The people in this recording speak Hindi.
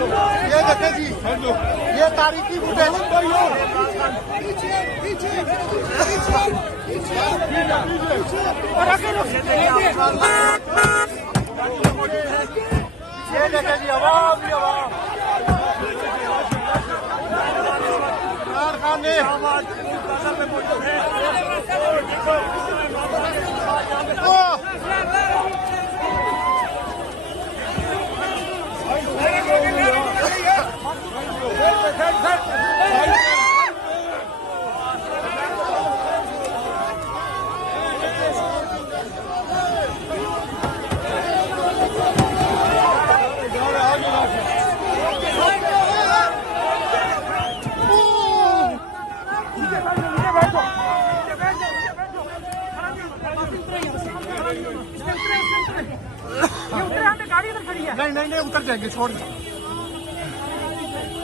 ये देखे जी, ये तारीखी फुटेज। ये देखे जी, आवाम ही आवाम कारखाने नहीं उतर जाएंगे, छोड़ दो।